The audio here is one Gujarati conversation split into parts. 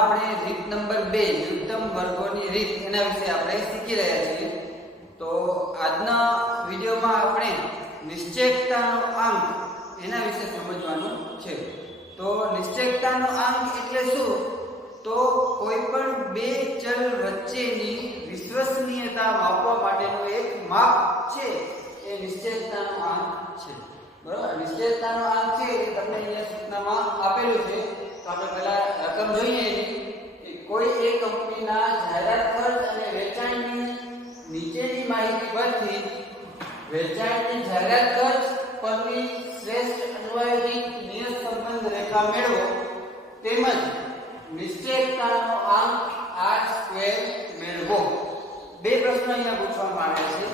આપણે રીત નંબર 2 ન્યૂનતમ વર્ગોની રીત એના વિશે આપણે શીખી રહ્યા છીએ। તો આજના વિડિયોમાં આપણે નિશ્ચયકતાનો આંક એના વિશે સમજવાનું છે। તો નિશ્ચયકતાનો આંક એટલે શું? તો કોઈ પણ બે ચલ વચ્ચેની વિશ્વસનીયતા માપવા માટેનું એક માપ છે, એ નિશ્ચયકતાનો આંક છે। બરાબર, નિશ્ચયકતાનો આંક છે એ તમને અહીંયા સૂચનામાં આપેલું છે। તો આપણે પહેલા રકમ જોઈએ કે કોઈ એક કંપનીના જાહેરાત ખર્ચ અને વેચાણની નીચેની માહિતી પરથી વેચાણની જાહેરાત ખર્ચ પરની શ્રેષ્ઠ અન્વયથી નિયત સંબંધ રેખા મેળવો, તેમજ નિશ્ચયકતાનો આંક r² મેળવો। બે પ્રશ્નો અહીંયા પૂછવામાં આવ્યા છે।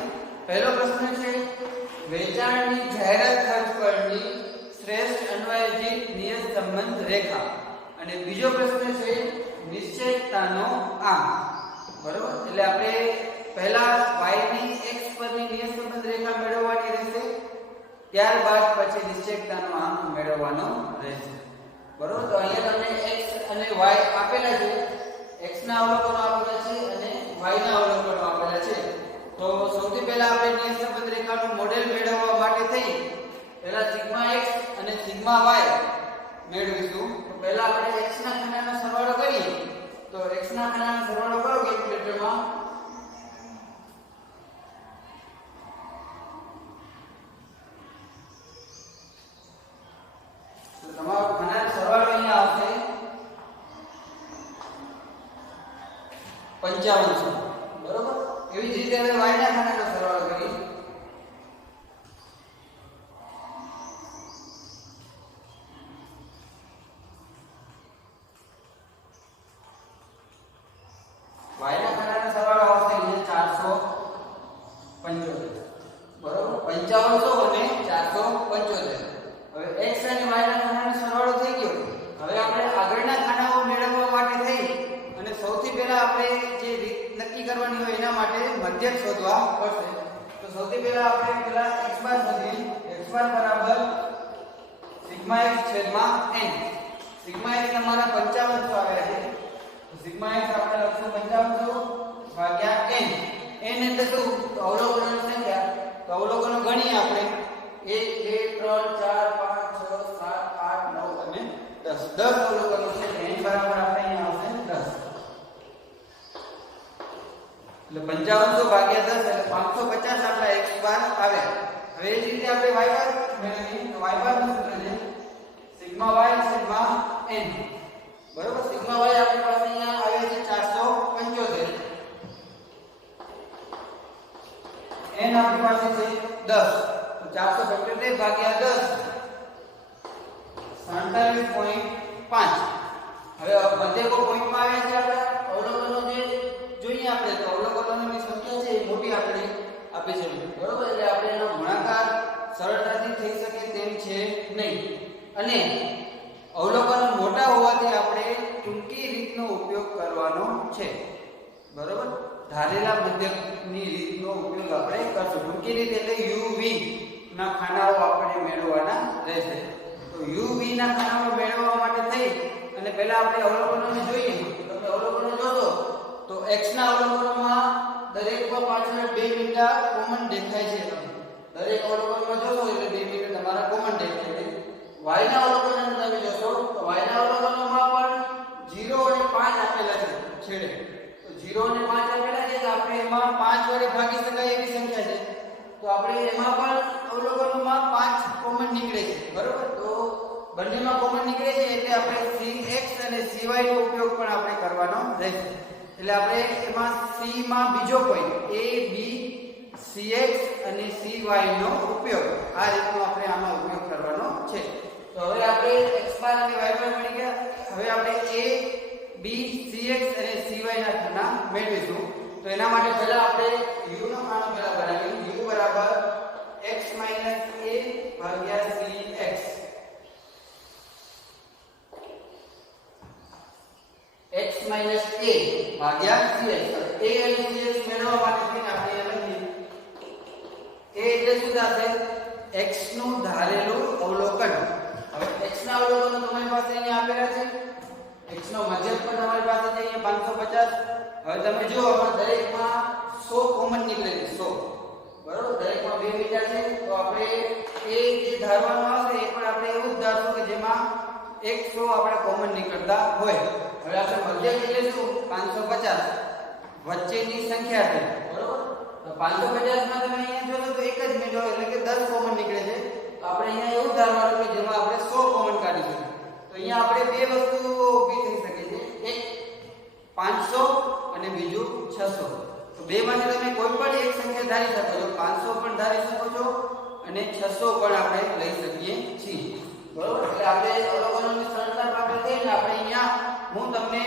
પહેલો પ્રશ્ન છે વેચાણની જાહેરાત ખર્ચ પરની શ્રેષ્ઠ અન્વયથી નિયત સંબંધ રેખા, અને બીજો પ્રશ્ન છે નિશ્ચયકતાનો આંક। બરોબર, એટલે આપણે પહેલા y ની x પરની નિયત સંબંધ રેખા મેળવવાની રહેશે, ત્યારબાદ પછી નિશ્ચયકતાનો આંક મેળવવાનો રહેશે। બરોબર, તો અહીંયા તમને x અને y આપેલા છે, x ના અવલોકનો આપેલા છે અને y ના અવલોકનો આપેલા છે। તો સૌથી પહેલા આપણે નિયત સંબંધ રેખાનું મોડેલ મેળવવા માટે થઈ પહેલા સિગ્મા x અને સિગ્મા y મેળવીશું। તો પહેલા આપણે x ના ખૂણાનો સરવાળો કરીએ। તો x ના ખૂણાનો સરવાળો કરો કેલ્ક્યુલેટરમાં। તો તમારો ખૂણાનો સરવાળો અહીંયા આવશે 5500। બરોબર, એવી જ રીતે હવે y ના ખૂણાનો સરવાળો કરીએ। y ના ખૂણાનો સરવાળો આવશે અહીંયા 475। બરોબર, 5500 અને 475। હવે x અને y ના ખૂણાનો સરવાળો થઈ ગયો। હવે આપણે આગળના ખાનાઓ મેળવવા માટે થઈ અને સૌથી પહેલા આપણે જે રીત નક્કી કરવાની હોય એના માટે મધ્યક શોધવા પડશે। તો સૌથી પહેલા આપણે પહેલા x બાર શોધીએ। x બાર બરાબર સિગ્મા x છેદમાં n। સિગ્મા x તમારા 5500 આવ્યા છે, તો સિગ્મા x આપણે લખશું 5500 ભાગ્યા n। n એટલે શું? તો અવલોકનોની સંખ્યા। તો અવલોકનો ગણીએ આપણે 1 2 3 4 5 6 7 8 9 અને 10 અવલોકનો છે। n બરાબર આપણે અહીંયા આવશે 10। એટલે 5500 ભાગ્યા 10 એટલે 550 આપણા x બાર આવ્યા। હવે એ જ રીતે આપણે y બાર મેળવીએ। તો y બાર નું સૂત્ર છે સિગ્મા y સિગ્મા n। બરોબર, સિગ્મા y આપણી પાસે અહીંયા આવે છે 475, n આપણી પાસે છે 10। તો 475 ભાગ્યા 10 47.5। હવે મધ્યકો પોઈન્ટમાં આવે છે આપણા અવલોકનો જે જોઈએ આપણે, તો અવલોકનોની સંખ્યા છે એ મોટી આપણે આપી છે। બરોબર, એટલે આપણે એનો ગુણાકાર સરળતાથી થઈ શકે તેમ છે નહીં, અને અવલોકનો મોટા હોવાથી આપણે ટૂંકી રીતનો ઉપયોગ કરવાનો છે। બરોબર, ધારેલા મધ્યકની રીતનો ઉપયોગ આપણે કરશું। ટૂંકી રીત એટલે uv ના ખાનાઓ આપણે મેળવવાના રહેશે। તો uv ના ખાનાઓ મેળવવા માટે થઈ અને પહેલા આપણે અવલોકનોને જોઈએ। તમે અવલોકનો જોશો તો x ના અવલોકનોમાં દરેકમાં પાછળ 2 મીંડા કોમન દેખાય છે। દરેક અવલોકનમાં જોશો એટલે 2 મીંડા તમારા કોમન દેખાય છે। y ના અવલોકનને તમે જોશો તો y ના અવલોકનોમાં પણ 0 અને 5 આપેલા છે છેડે। તો 0 અને 5 આપેલા છે, તો આપણે એમાં 5 વડે ભાગી શકાય એવી સંખ્યા છે। તો આપણે એમાં પણ અવલોકનોમાં 5 કોમન નીકળે છે। બરોબર, તો બંનેમાં કોમન નીકળે છે એટલે આપણે cx અને cy નો ઉપયોગ પણ આપણે કરવાનો રહેશે। એટલે આપણે એમાં c માં બીજો પોઈન્ટ a b cx અને cy નો ઉપયોગ આ રીતનો આપણે આમાં ઉપયોગ કરવાનો છે। તો હવે આપણે x બાર અને y બાર મળી ગયા। હવે આપણે a b cx અને cy ના ખૂણા મેળવીશું। તો એના માટે પહેલા આપણે u નો ખાનો પહેલા બનાવીએ। u બરાબર x - a ભાગ્યા cx। x - a ભાગ્યા cx। a અને cx મેળવવા માટે આપણે લખીએ a એટલે શું થશે? x નું ધારેલું અવલોકન। હવે x ના અવલોકનો તમારી પાસે અહીંયા આપેલા છે। x નો મધ્યક પણ તમારી પાસે છે અહીંયા 550. હવે તમે જુઓ આમાં દરેકમાં 100 કોમન નીકળે છે 100. બરોબર, દરેકમાં 2 મીટર છે તો આપણે એ જે ધારવાનું આવશે એ પણ આપણે એવું જ ધારશું કે જેમાં 100 આપણે કોમન નીકળતા હોય. હવે આપણે મધ્યક એટલે શું 550 વચ્ચેની સંખ્યા છે. બરોબર, તો 550 માં તમે અહીંયા જોશો તો એક જ મેળવો એટલે કે 10 કોમન નીકળે છે. તો આપણે અહીંયા એવું ધારવાનું કે જેમાં આપણે 100 કોમન કાઢીશું. તો અહીંયા આપણે બે વસ્તુઓ ઊભી થઈ શકે છે, એક 500 અને બીજું 600. તો બે માંથી તમે કોઈ પણ એક સંખ્યા ધારી શકો છો. 500 પણ ધારી શકો છો અને 600 પણ આપણે લઈ શકીએ છીએ. બરોબર, એટલે આપણે અવલોકનોની સરળતા માટે થઈને આપણે અહીંયા હું તમને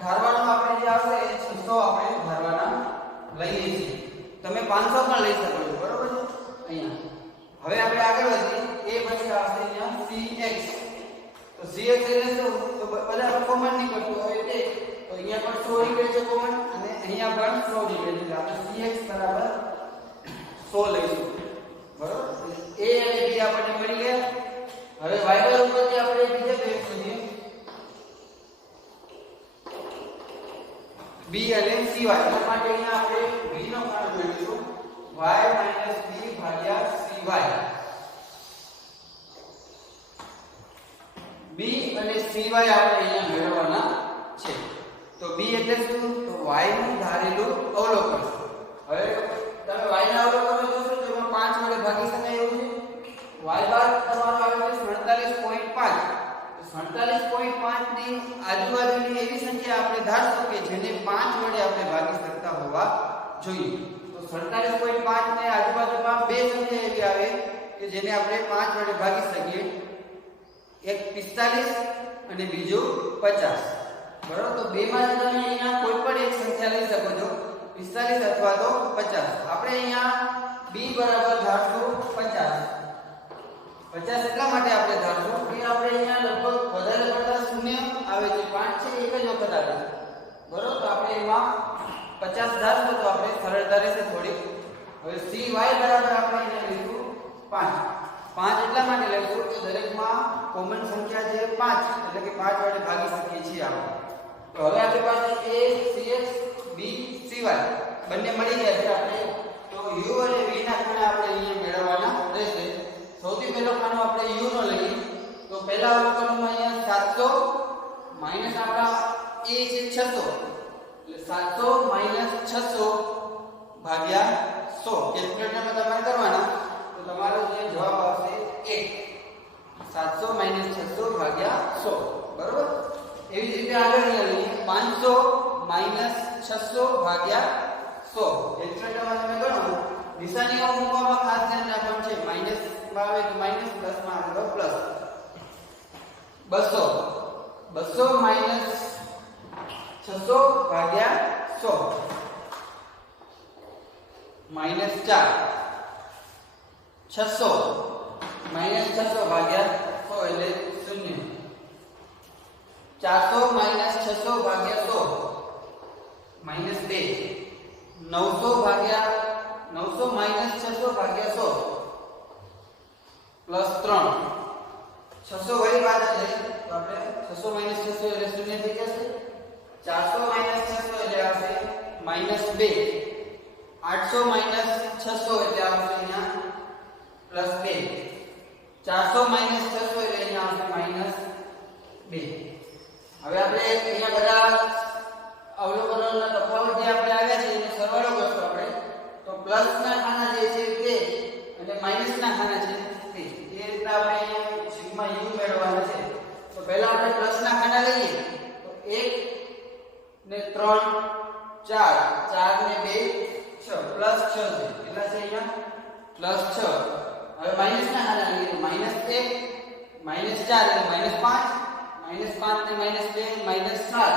ધારવાનું આપણે જે આવશે એ 600 આપણે ધારવાના લઈએ છીએ. તમે 500 પણ લઈ શકો છો. બરોબર છે અહીંયા. હવે આપણે આગળ વધીએ એ પછી આવશે અહીંયા cx. તો cx એટલે શું? તો બધા કોમન નીકળતું હોય તે તો અહીંયા પણ 100 નીકળે છે કોમન અને અહીંયા પણ 100 નીકળે છે. આપણે cx બરાબર 100 લઈશું. બરોબર, a અને b આપણને મળી ગયા. હવે y ઉપરથી આપણે બીજા બે શોધીએ b અને cy. એના માટે અહીંયા આપણે b નો ખાનો મેળવીશું y - b ભાગ્યા cy. b અને cy આપણે અહીંયા મેળવવાના છે. તો b એટલે શું? તો y નું ધારેલું અવલોકન. હવે તમે y ના અવલોકનો જોશો તો એમાં 5 વડે ભાગી શકાય એવું છે. y બાર તમારો આવે છે 47.5. તો 47.5 ની આજુબાજુની એવી સંખ્યા આપણે ધારશું કે જેને 5 વડે આપણે ભાગી શકતા હોવા જોઈએ. તો 47.5 ને આજુબાજુમાં બે સંખ્યા એવી આવે કે જેને આપણે 5 વડે ભાગી શકીએ. એક 45 અને બીજું 50. બરોબર, તો બે માંથી તમે અહીંયા કોઈ પણ એક સંખ્યા લઈ શકો છો, 45 અથવા તો 50. આપણે અહીંયા b બરાબર ધારશું 50. 50 એટલા માટે આપણે ધારશું કે આપણે અહીંયા લગભગ વધારે પડતા શૂન્ય આવે છે, 5 છે એક જ વખત આવે છે. બરોબર, તો આપણે એમાં 50 ધારશું તો આપણે સરળતા રહેશે થોડી. હવે cy બરાબર આપણે અહીંયા લઈશું 5. 5 એટલા માટે લઈશું કે દરેકમાં કોમન સંખ્યા છે 5 એટલે કે 5 વડે ભાગી શકીએ છીએ આપણે. તો હવે આપણી પાસે a cx b cy બંને મળી ગયા છે આપણે. તો u અને v ના ખૂણા આપણે અહીંયા મેળવવાના રહેશે. સૌથી પહેલો ખાનો આપણે u નો લઈએ. તો પહેલા અવલોકનમાં અહીંયા 700 માઈનસ આપણા a છે 600 એટલે 700 - 600 ભાગ્યા 100. કેલ્ક્યુલેટરમાં તમારે કરવાના તો તમારો જે જવાબ આવશે 1. 700 - 600 ભાગ્યા 100. બરોબર, એવી જ રીતે આગળ લઈએ 500 - 600 ભાગ્યા 100. કેલ્ક્યુલેટરમાં તમે ગણો નિશાનીઓ મૂકવામાં ખાસ ધ્યાન રાખવાનું છે. માઈનસ માં આવે તો માઈનસ, પ્લસ માં આવે તો પ્લસ. 200 - 600 ભાગ્યા 100 -4. 600 - 600 ભાગ્યા 100 એટલે 0. 400 - 600 ભાગ્યા 100 -2. 900 ભાગ્યા 900 - 600 ભાગ્યા 100 +3. 600 વળી પાછા છે તો આપણે 600 - 600 એટલે 0 થઈ જશે. 400 - 600 એટલે આવશે -2. 800 - 600 એટલે આવશે અહીંયા +2. 400 - 600 એટલે અહીંયા આવશે -2. હવે આપણે અહીંયા બધા અવલોકનોના તફાવત જે આપણે આવ્યા છે એનો સરવાળો કરશું આપણે. તો પ્લસ ના ખાના જે છે તે અને માઈનસ ના ખાના છે તે એ રીતે આપણે સિગ્મા u મેળવવાનો છે. તો પહેલા આપણે પ્લસ ના ખાના લઈએ તો 1 ને 3 4 4 ને 2 6 પ્લસ 6 છે. કેટલા છે અહીંયા +6. હવે માઈનસ ના ખાના લઈએ તો -1 -4 એટલે -5 -5 ને -2 -7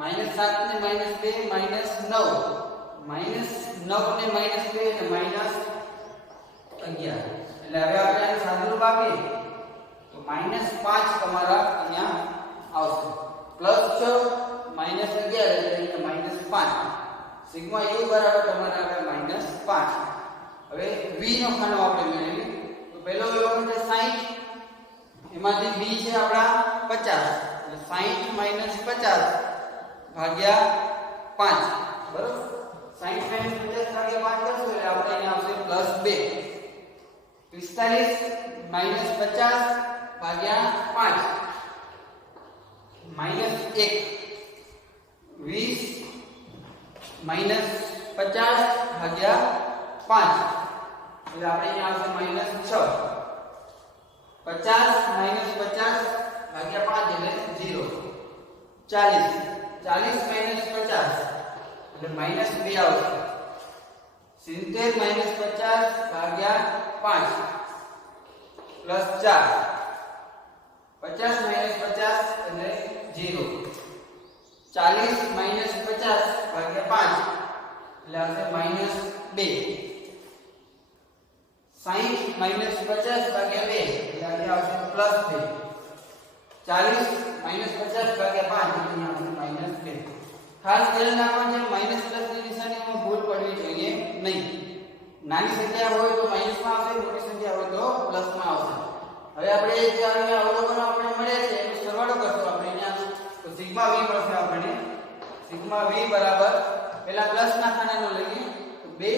-7 ને -2 -9 -9 ને -2 એટલે -11. એટલે હવે આપણે આને સાદુરૂપ આપીએ તો -5 તમારા અહીંયા આવશે. +6 -11 એટલે અહીંયા -5. સિગ્મા u બરાબર તમારા આવે -5. હવે v નો ખાનો આપણે મેળવીએ તો પહેલો અવલોકન છે 60. એમાંથી b છે આપણા 50 એટલે 60 માઈનસ 50 ભાગ્યા 5 બરોબર 60 માઈનસ 50 ભાગ્યા 5 કરશો એટલે આપણે અહીંયા આવશે +2 45 માઈનસ 50 ભાગ્યા 5 માઈનસ 1 20 માઈનસ 50 ભાગ્યા 5 એટલે આપણે અહીંયા આવશે -6 50 માઈનસ 50 ભાગ્યા 5 એટલે 0 40 40 માઈનસ 50 એટલે -2 આવશે 70 માઈનસ 50 ભાગ્યા 5 પ્લસ 4 50 માઈનસ 50 એટલે 0 40 માઈનસ 50 ભાગ્યા 5 એટલે આવશે -2 60 માઈનસ 50 ભાગ્યા 2 એટલે આવશે +2 40 માઈનસ 50 ભાગ્યા 5 એટલે આવશે -2 ખાસ ધ્યાન રાખવાનું છે માઈનસ પ્લસ ની નિશાનીમાં ભૂલ પડવી જોઈએ નહીં નાની સંખ્યા હોય તો માઈનસ માં આવશે મોટી સંખ્યા હોય તો પ્લસ માં આવશે હવે આપણે જે અહીંયા અવલોકનો આપણે મળ્યા છે એનો સરવાળો કરશું આપણે અહીંયા તો સિગ્મા v મળશે આપણને સિગ્મા v બરાબર પહેલા પ્લસ ના ખાનાનો લઈએ તો 2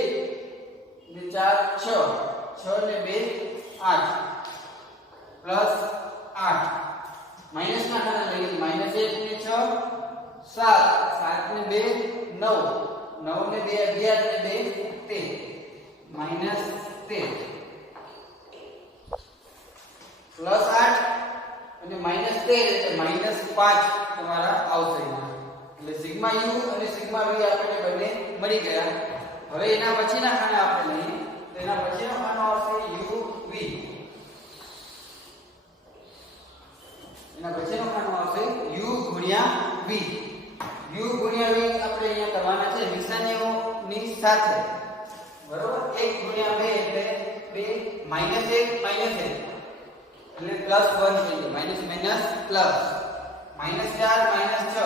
ને 4 6 6 ને 2 8 પ્લસ 8 માઈનસ ના ખાના લઈએ -1 ને 6 7 7 ને 2 9 9 ને 2 11 ને 2 13 પ્લસ 8 અને -13 એટલે -5 તમારા આવશે એટલે સિગ્મા u અને સિગ્મા v આપણને બંને મળી ગયા હવે એના પછીના ખાના આપણે લઈએ તો એના પછીનો ખાનો આવશે uv એના પછીનો ખાનો આવશે u ગુણ્યા v u ગુણ્યા v આપણે અહીંયા કરવાના છે નિશાનીઓની સાથે બરોબર 1 ગુણ્યા 2 એટલે 2 -1 -1 એટલે +1 થઈ ગયું માઈનસ માઈનસ પ્લસ -4 -6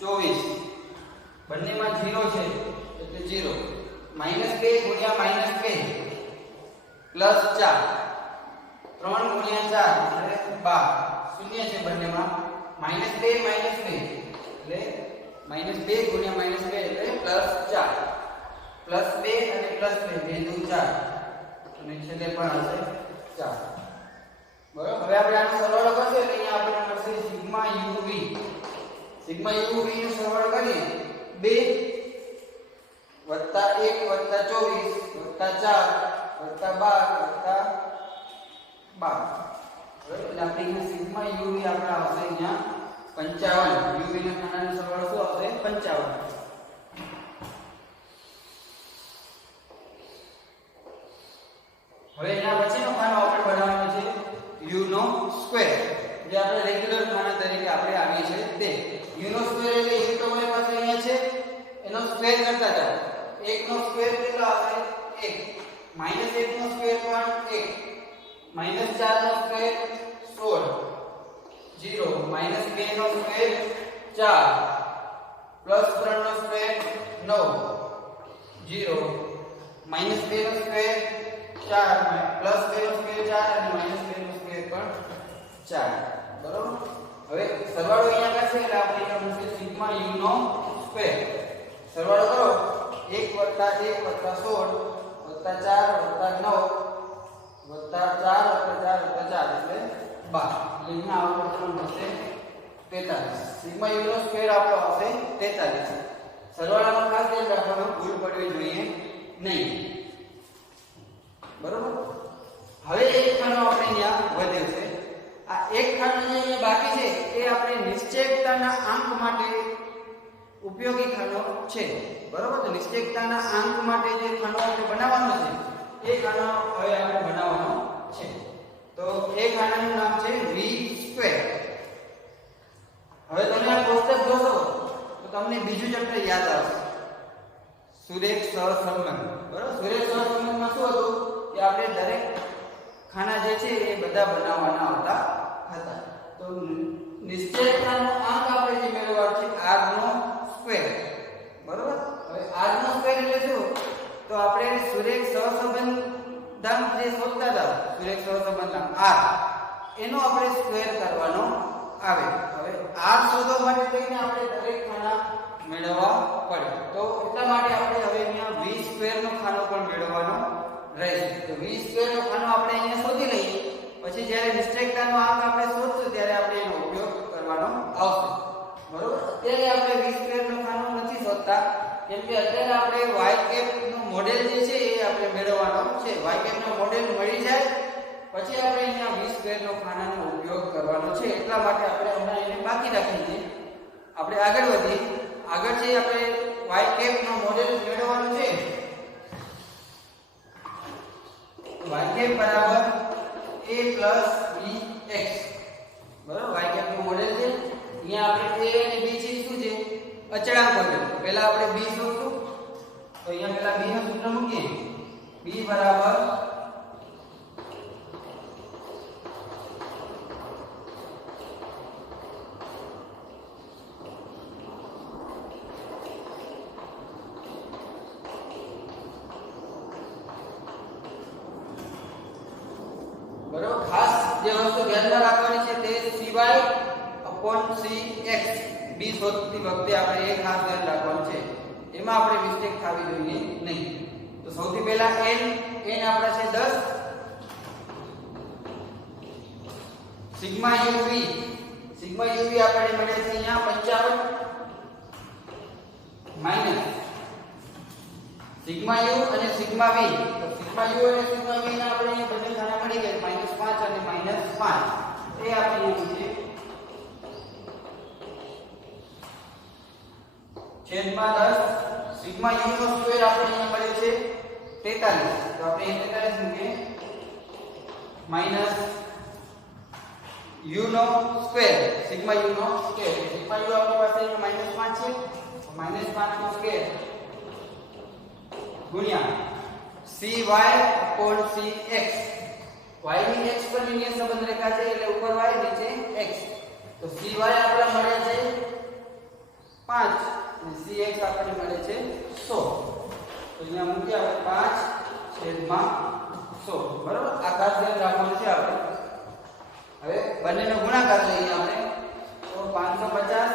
24 બંનેમાં 0 છે એટલે 0 -2 ગુણ્યા -2 +4 3 ગુણ્યા 4 એટલે 12 શૂન્ય છે બંનેમાં -2 -2 એટલે -2 ગુણ્યા -2 એટલે +4 +2 અને +2 બે દુ 4 અને છેલ્લે પણ હશે 4 બરાબર હવે આપણે આનો સરવાળો કરીએ એટલે અહીંયા આપણને મળશે સિગ્મા uv સિગ્મા uv નો સરવાળો કરીએ 2 1 + 24 + 4 + 12 એટલે આપણે સિગ્મા uv આપણે આવશે અહીંયા 55 uv ના ખાનાનો સરવાળો શું આવશે 55 હવે એના પછીનો ખાનો આપણે બનાવવાનો છે u નો સ્ક્વેર જે આપણે રેગ્યુલર ખાના તરીકે આપણે આવીએ છીએ તે u નો સ્ક્વેર એટલે u તો મારી પાસે અહીંયા છે એનો સ્ક્વેર કરતા જાઓ 1 નો સ્ક્વેર કેટલો આવશે 1 -1 નો સ્ક્વેર પણ 1 -4 નો સ્ક્વેર 16 0 -2 નો સ્ક્વેર 4 +3 નો સ્ક્વેર 9 0 -2 નો સ્ક્વેર 4 +2 નો સ્ક્વેર 4 અને -2 નો સ્ક્વેર પણ 4 બરોબર હવે સરવાળો અહીંયા કરશે એટલે આપણે અહીંયા મળશે સિગ્મા u નો સ્ક્વેર સરવાળો કરો 1 + 1 + 16 + 4 + 9 + 4 + 4 + 4 એટલે 12 અહીંયા આપણને મળશે 43 સિગ્મા u નો સ્ક્વેર આપણો આવશે 43 સરવાળામાં ખાસ ધ્યાન રાખવાનું ભૂલ પડવી જોઈએ નહીં બરોબર હવે એક ખાનો આપણે અહીંયા વધ્યો છે આ એક ખાનો જે અહીંયા બાકી છે એ આપણે નિશ્ચયકતાના આંક માટે ઉપયોગી ખાનો છે બરોબર તો નિશ્ચયકતાના આંક માટે જે ખાનો આપણે બનાવવાનો છે એ ખાનો હવે આપણે બનાવવાનો છે તો એ ખાનાનું નામ છે v². હવે તમે આ કોષ્ટક જોશો તો તમને બીજું ચેપ્ટર યાદ આવશે સુરેખ સહસંબંધ બરોબર સુરેખ સહસંબંધમાં શું હતું કે આપણે દરેક ખાના જે છે એ બધા બનાવવાના આવતા હતા તો નિશ્ચયતાનો આંક આપણે જે મેળવવાનો છે r નો સ્ક્વેર બરોબર હવે r નો સ્ક્વેર એટલે શું તો આપણે સુરેખ સહસંબંધાંક જે શોધતા હતા સુરેખ સહસંબંધાંક r એનો આપણે સ્ક્વેર કરવાનો આવે. હવે r શોધવા માટે થઈને આપણે દરેક ખાના મેળવવા પડે. તો એટલા માટે આપણે હવે અહીંયા v² નો ખાનો પણ મેળવવાનો રહેશે. તો v² નો ખાનો આપણે અહીંયા શોધી લઈએ. પછી જ્યારે નિશ્ચયકતાનો આંક આપણે શોધશું ત્યારે આપણે એનો ઉપયોગ કરવાનો આવશે. બરોબર. અત્યારે આપણે v² નો ખાનો નથી શોધતા, કેમ કે અત્યારે આપણે y નું મોડેલ જે છે એ આપણે મેળવવાનો છે. y નું મોડેલ મળી જાય પછી આપણે અહીંયા v² નો ખાનાનો ઉપયોગ કરવાનો છે. એટલા માટે આપણે હમણાં એને બાકી રાખી દઈએ. આપણે આગળ વધીએ. આગળ જે આપણે y નો મોડેલ મેળવવાનો છે. y બરાબર a bx. બરાબર. y નું મોડેલ છે. અહીંયા આપણે a અને b છે શું છે? અચળાંકો છે. પહેલા આપણે b શોધશું. તો અહીંયા પહેલા b નું સૂત્ર મૂકીએ. b બરાબર બરોબર. ખાસ જે વસ્તુ ધ્યાનમાં રાખવાની છે તે cy/cx. b શોધતી વખતે આપણે એ ખાસ ધ્યાન રાખવાનું છે. એમાં આપણે મિસ્ટેક થવી જોઈએ નહીં. તો સૌથી પહેલા n આપણા છે 10 સિગ્મા uv આપણે મળે છે અહીંયા 55 માઈનસ સિગ્મા u અને સિગ્મા v. તો સિગ્મા u અને સિગ્મા v ને આપણે અહીંયા બંને ખાના મળી ગયા -5 અને -5. એ આપણે મૂકીએ છેદમાં 10 સિગ્મા u નો સ્ક્વેર આપણે અહીંયા મળે છે 43. તો આપણે અહીંયા 43 મૂકીએ માઈનસ u નો સ્ક્વેર સિગ્મા u નો સ્ક્વેર. સિગ્મા u આપણી પાસે અહીંયા -5 છે. તો -5 નો સ્ક્વેર ગુણ્યા cy/cx. y ની x પર લિનિયર સંબંધ રેખા છે એટલે ઉપર y નીચે x. તો cy આપણે મળે છે 5 અને cx આપણે મળે છે 100. તો અહીંયા મૂકીએ આપણે 5/100. બરાબર. આ ખાસ ધ્યાન રાખવાનું છે આપણે. હવે બંનેનો ગુણાકાર લઈએ આપણે. તો 550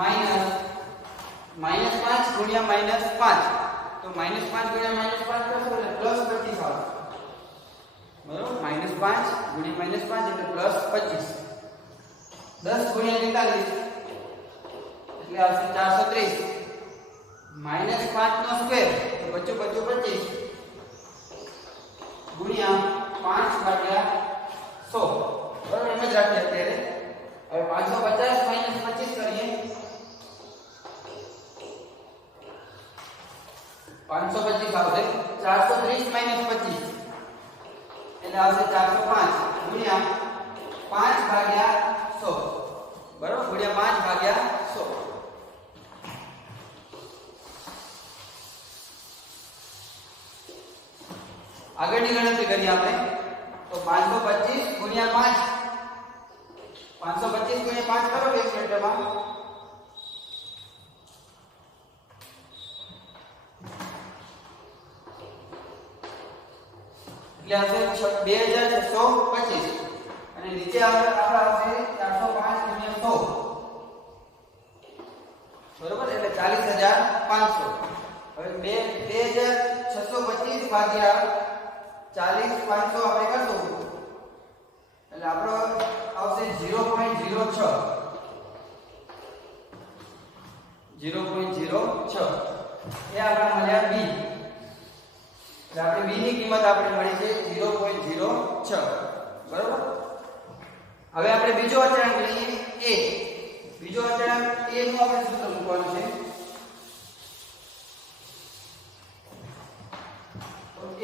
માઈનસ -5 ગુણ્યા -5. તો -5 ગુણ્યા -5 કરશો એટલે +25 આવશે. બરાબર. -5 ગુણ્યા -5 એટલે +25. 10 ગુણ્યા 43 એટલે આવશે 430. -5 નો સ્ક્વેર તો 25 ગુણ્યા 5/100. બરાબર. એમ જ રાખીએ અત્યારે. હવે 550 - 25 કરીએ. 525 આવશે. 430 - 25 એટલે આવશે 405 ગુણ્યા 5/100. બરાબર. ગુણ્યા 5/100. આગળની ગણતરી કરીએ આપણે. તો 525 ગુણ્યા 5 525 ગુણ્યા 5 કરો કેલ્ક્યુલેટરમાં. એટલે આવશે 2625 અને નીચે આપણા આવશે 405 ગુણ્યા 100. બરોબર. એટલે 40500. હવે 2625 ભાગ્યા 40500 આપણે કરશું એટલે આપણો આવશે 0.06. 0.06 એ આપણા મળ્યા b. એટલે આપણે b ની કિંમત આપણે મળી છે 0.06. બરોબર. હવે આપણે બીજો અચળાંક લઈએ a. બીજો અચળાંક a નું આપણે સૂત્ર મૂકવાનું છે.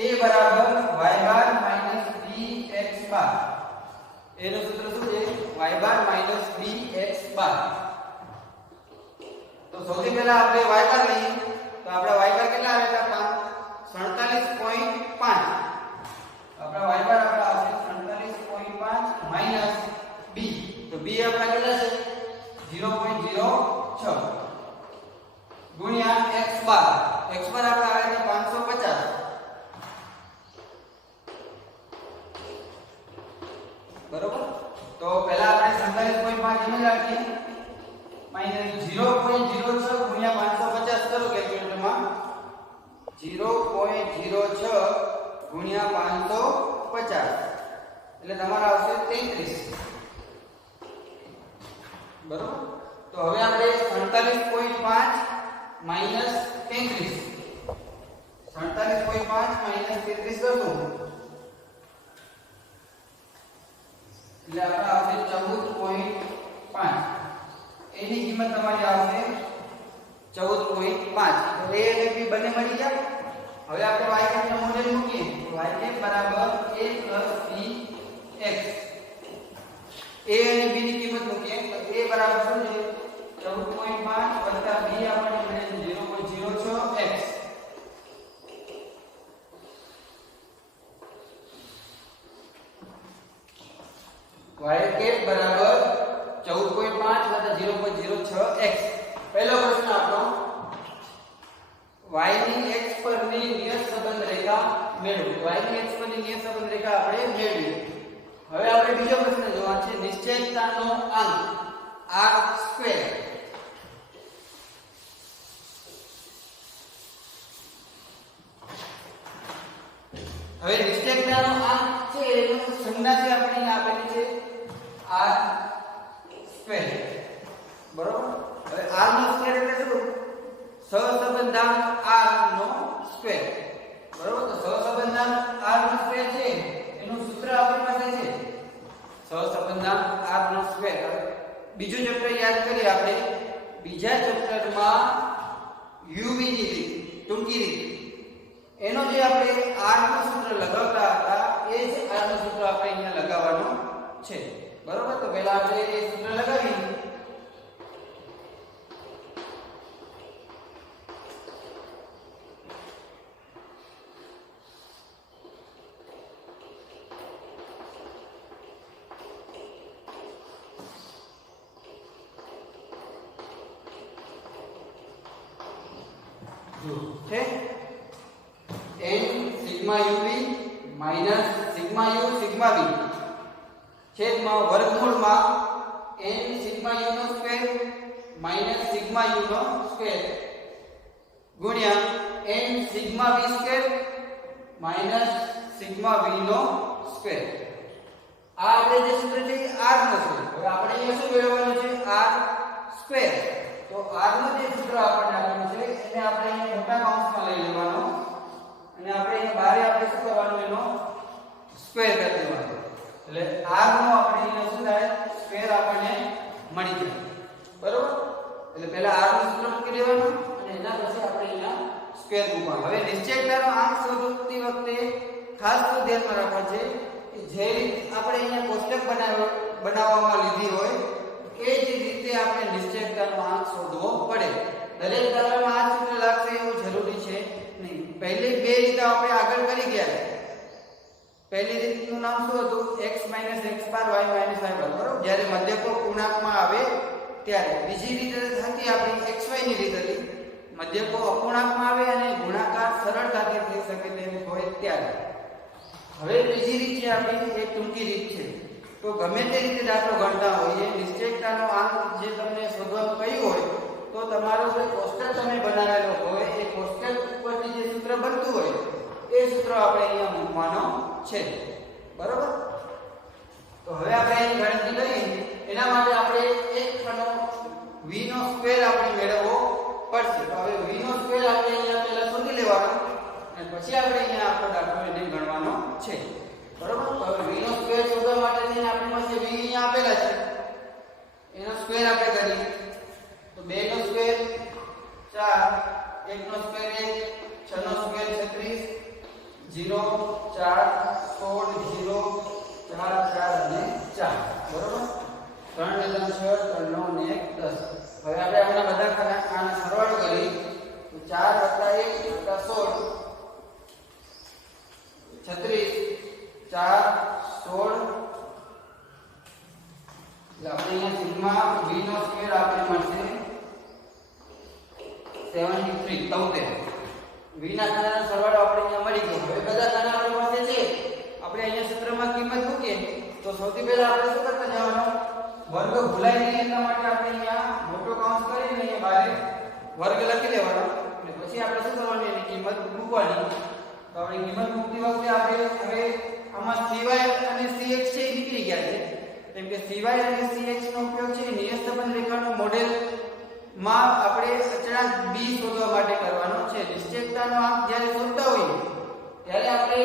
a બરાબર y bar - bx bar. a નું સૂત્ર શું છે? y બાર - bx બાર. તો સૌથી પહેલા આપણે y બાર લઈએ. તો આપણા y બાર કેટલા આવે છે? 47.5. આપણા y બાર આપણા આવશે 47.5 માઈનસ b. તો b આપણા કેટલા છે? 0.06 ગુણ્યા x બાર. x બાર આપણા આવે છે 550. બરોબર. તો પહેલા આપણે 0.06 ગુણ્યા 550 એટલે તમારા આવશે 33. બરોબર. તો હવે આપણે 47.5 માઈનસ 33 47.5 માઈનસ 33 કરશું એટલે આપણે આવશે 14.5. એની કિંમત તમારી આવશે 14.5. તો a અને b બંને મળી ગયા. હવે આપણે y કેપ નું મૂલ્ય મૂકીએ તો y કેપ બરાબર a bx. a અને b ની કિંમત મૂકીએ તો a બરાબર શું છે 14.5 વત્તા b આપણને મળે 0.06x. y કેપ બરાબર 14.5 વત્તા 0.06x. પહેલો પ્રશ્ન આપણો y ની x પરની નિયત સંબંધ રેખા મેળવો. y ની x પરની નિયત સંબંધ રેખા આપણે મેળવી. હવે આપણે બીજો પ્રશ્ન જોવાનો છે નિશ્ચયતાનો અંક r². હવે નિશ્ચયતાનો અંક છે એનું સંજ્ઞા છે આપણે આપેલી છે r². બરોબર. હવે r નો સ્ક્વેર એટલે શું? સહસંબંધાંક r નો સ્ક્વેર. બરોબર. તો સહસંબંધાંક r નો સ્ક્વેર છે એનું સૂત્ર આપણી પાસે છે સહસંબંધાંક r નો સ્ક્વેર. બીજું ચેપ્ટર યાદ કરીએ આપણે. બીજા ચેપ્ટરમાં uv ની રીત, ટૂંકી રીત, એનો જે આપણે r નું સૂત્ર લગાવતા હતા એ જ r નું સૂત્ર આપણે અહીંયા લગાવવાનું છે. બરોબર. તો પહેલા આપણે એ સૂત્ર લગાવીએ. છે n sigma uv minus sigma u sigma v છેદમાં વર્ગમૂળમાં n સિગ્મા u નો સ્ક્વેર માઈનસ સિગ્મા u નો સ્ક્વેર ગુણ્યા n sigma v square minus sigma v નો સ્ક્વેર. આ આપણે જે સૂત્ર છે r નો છે. હવે આપણે અહીંયા શું મેળવવાનું છે? r square. તો r નો જે સૂત્ર આપણને આપેલું છે એને આપણે અહીંયા મોટા કૌંસમાં લઈ લેવાનો અને આપણે અહીંયા બારે આપણે શું કરવાનું એનો સ્ક્વેર કરી દેવાનો. એટલે r નો આપણે અહીંયા શું થાય? સ્ક્વેર આપણને મળી જાય. બરોબર. એટલે પહેલા r નું સૂત્ર મૂકી દેવાનું અને એના પછી આપણે અહીંયા સ્ક્વેર મૂકવાનું. હવે નિશ્ચયતાનો અંક શોધતી વખતે ખાસ તો ધ્યાનમાં રાખવા છે કે જે રીત આપણે અહીંયા કોષ્ટક બનાવવામાં લીધી હોય એ જ રીતે આપણે નિશ્ચયતાનો અંક શોધવો પડે. દરેક દાખલામાં આ સૂત્ર લાગશે એવું જરૂરી છે નહીં. પહેલી બે રીત આપણે આગળ કરી ગયા. પહેલી રીતનું નામ શું હતું? x - x બાર y - y બાર. બરોબર. જ્યારે મધ્યકો પૂર્ણાંકમાં આવે ત્યારે. બીજી રીત હતી આપણી xy ની રીત હતી. મધ્યકો અપૂર્ણાંકમાં આવે અને ગુણાકાર સરળતાથી થઈ શકે તેમ હોય ત્યારે. હવે ત્રીજી રીત છે આપણી એક ટૂંકી રીત છે. તો ગમે તે રીતે દાખલો ગણતા હોઈએ નિશ્ચયતાનો અંક જે તમને શોધવાનું કહ્યું હોય તો તમારો જે કોષ્ટક તમે બનાવેલો હોય એ કોષ્ટક ઉપરથી જે સૂત્ર બનતું હોય એ સૂત્ર આપણે અહીંયા મૂકવાનો છે. બરોબર. તો હવે આપણે અહીં ગણતરી કરીએ એના માટે આપણે એક ખાનો v નો સ્ક્વેર આપણે મેળવવો પડશે. તો હવે v નો સ્ક્વેર આપણે અહીંયા પહેલા શોધી લેવાનો અને પછી આપણે અહીંયા આપણો દાખલો એને ગણવાનો છે. બરોબર. તો હવે v નો સ્ક્વેર શોધવા માટે આપણી પાસે v અહીંયા આપેલા છે એનો સ્ક્વેર આપણે કરીએ તો 2 નો સ્ક્વેર 4, 1 નો સ્ક્વેર 1, 6 નો સ્ક્વેર 36, 0 4 16 0 4 4 અને 4. બરોબર. 3 ને 3 6 3 9 ને 1 10. હવે આપણે આપણા બધા ખાના સરવાળો કરી તો 4 + 1 + 16 36 4 16 એટલે આપણે અહીંયા સિગ્મા v નો સ્ક્વેર આપણે મળશે 73 v ના ખાનાનો સરવાળો આપણે અહીંયા મળી ગયો. હવે બધા ખાના આપણી પાસે છે. આપણે અહીંયા સૂત્રમાં કિંમત મૂકીએ તો સૌથી પહેલા આપણે શું કરતા જવાનું? વર્ગ ભૂલાય નહીં એટલા માટે આપણે અહીંયા મોટો કૌંસ કરીને અહીંયા બારે વર્ગ લખી લેવાનો અને પછી આપણે શું કરવાનું એની કિંમત મૂકવાની. તો આપણે કિંમત મૂકતી વખતે આપણે હવે આમાં cy અને cx છે એ નીકળી ગયા છે, કેમ કે cy અને cx નો ઉપયોગ છે નિયત સંબંધ રેખાનું મોડેલ માં આપણે અચળાંક b શોધવા માટે કરવાનો છે. નિશ્ચયતાનો આંક જ્યારે શોધતા હોઈએ ત્યારે આપણે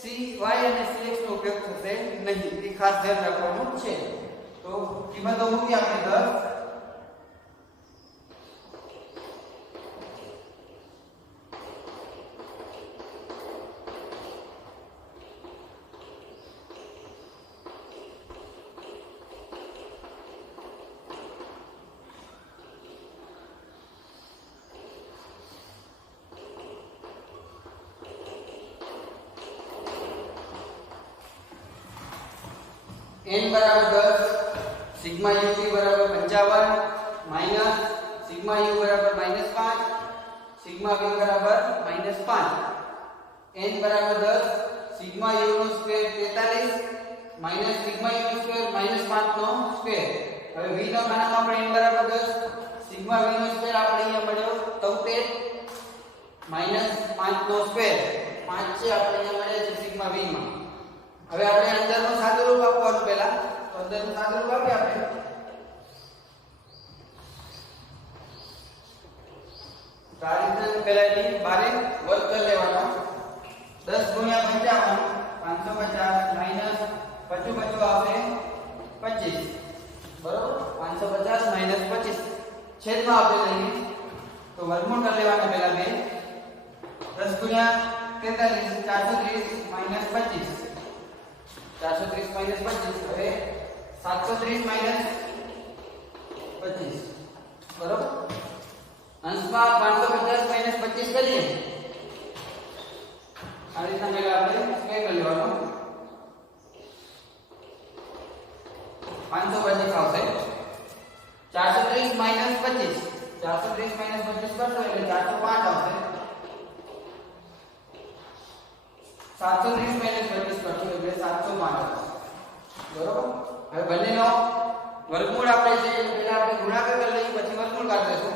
cy અને cx નો ઉપયોગ થશે નહીં, એ ખાસ ધ્યાન રાખવાનું છે. તો કિંમતો મૂકી આપણે 10 n बराबर 10 सिग्मा ut बराबर 55 माइनस सिग्मा u बराबर -5 सिग्मा v बराबर -5 n बराबर 10 सिग्मा u નો સ્ક્વેર 43 માઈનસ સિગ્મા u નો સ્ક્વેર -5 નો સ્ક્વેર. હવે v નો ખાનામાં આપણે n બરાબર 10 સિગ્મા v નો સ્ક્વેર આપણે અહીંયા મળ્યો 73 -5 નો સ્ક્વેર 5 છે આપણે અહીંયા મળે છે સિગ્મા v માં. હવે આપણે અંદરનો સાદુરૂપ આપવાનું પહેલા, તો અંદરનો સાદુરૂપ આપીએ આપણે. તો આ રીતના પહેલા એની બારે વર્ગ કરી લેવાનો. 10 ગુણ્યા 55 550 માઈનસ 55 આવશે 25, બરોબર. 550 માઈનસ 25 છેદમાં આવશે નહીં, તો વર્ગમૂળ કરી લેવાના પહેલા બે. 10 ગુણ્યા 43 430 માઈનસ 25 430 माइनस 25 હવે 730 माइनस 25, બરોબર. અંશમાં 550 માઈનસ 25 કરીએ, આ રીતના પહેલા આપણે સ્ક્વેર કરી લેવાનો. 525 આવશે 430 માઈનસ 25 430 માઈનસ 25 કરશો એટલે 405 આવશે. 730 માઈનસ 25 કરશો એટલે 705, બરોબર. હવે બંનેનો વર્ગમૂળ આપણે છે પહેલા આપણે ગુણાકાર કરી લઈએ, પછી વર્ગમૂળ કાઢી લેશું.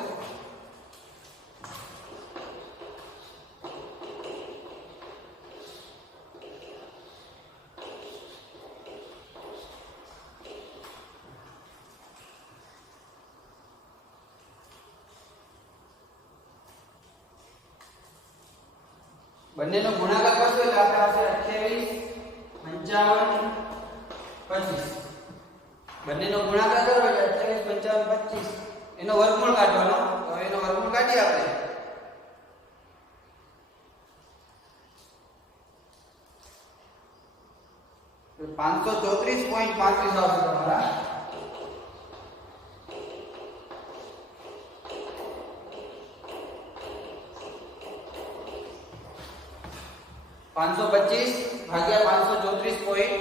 બંનેનો ગુણાકાર કરશો એટલે આપણે આવશે 28 55 25. બંનેનો ગુણાકાર કરો એટલે 28 55 25 એનો વર્ગમૂળ કાઢવાનો. તો એનો વર્ગમૂળ કાઢીએ આપણે. તો 534.35 આવશે તમારા. ₹525 ભાગ્યા 534.25 સોરી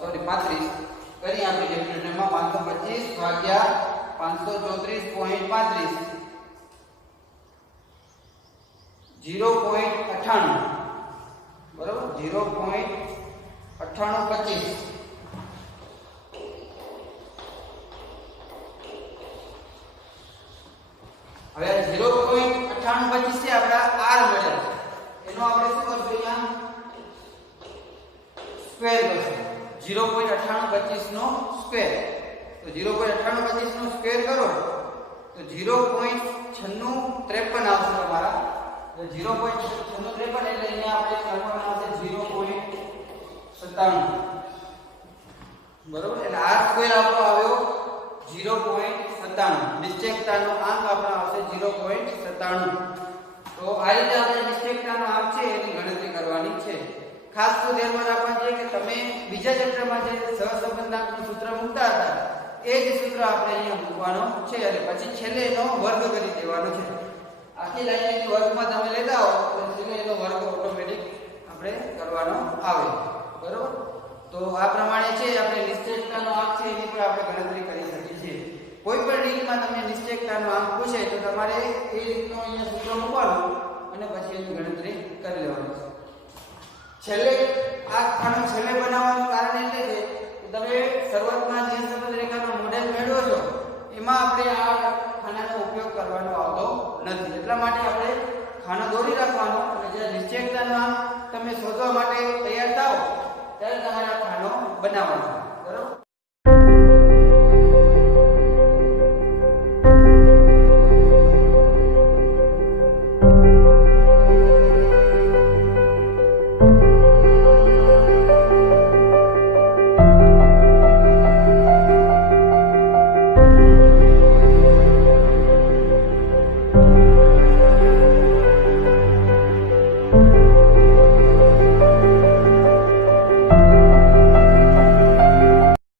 35 કરી આપણે કેલ્ક્યુલેટરમાં. 525 ભાગ્યા 534.35 0.98, બરોબર. 0.9825. હવે 0.9825 છે આપડા r મળે, એનો આપણે શું કરશું અહીંયા સ્ક્વેર કરશું. 0.9825 નો સ્ક્વેર, તો 0.9825 નો સ્ક્વેર કરો તો 0.9653 આવશે તમારા. તો 0.9653 એટલે અહીંયા આપણે કરવાનું આવશે 0.97, બરોબર. એટલે r સ્ક્વેર આપણો આવ્યો 0.97. નિશ્ચયતાનો આંક આપણો આવશે 0.97. તો આ રીતે આપણે નિશ્ચયતાનો આંક છે એની ગણતરી કરવાની છે. ખાસ તો ધ્યાનમાં રાખવાનું છે કે તમે બીજા ચેપ્ટરમાં જે સહસંબંધાંકનું સૂત્ર મૂકતા હતા એ જ સૂત્ર આપણે અહીંયા મૂકવાનો છે, અને પછી છેલ્લે એનો વર્ગ કરી દેવાનો છે. આખી લાઈન એની વર્ગમાં તમે લેતા હો તો છેલ્લે એનો વર્ગ ઓટોમેટિક આપણે કરવાનો આવે, બરોબર. તો આ પ્રમાણે છે આપણે નિશ્ચયતાનો આંક છે એની પણ આપણે ગણતરી કરી શકીએ છીએ. કોઈ પણ રીતમાં તમને નિશ્ચયતાનો આંક પૂછે તો તમારે એ રીતનો અહીંયા સૂત્ર મૂકવાનું અને પછી એની ગણતરી કરી લેવાની છે. છેલ્લે આ ખાનું છેલ્લે બનાવવાનું કારણ એટલે કે તમે શરૂઆતમાં જે સંબંધ રેખાનો મોડેલ મેળવો છો એમાં આપણે આ ખાનાનો ઉપયોગ કરવાનો આવતો નથી. એટલા માટે આપણે ખાનો દોરી રાખવાનો અને જ્યારે નિશ્ચયકતાનું અંક તમે શોધવા માટે તૈયાર થાઓ ત્યારે તમારે આ ખાનો બનાવવાનો.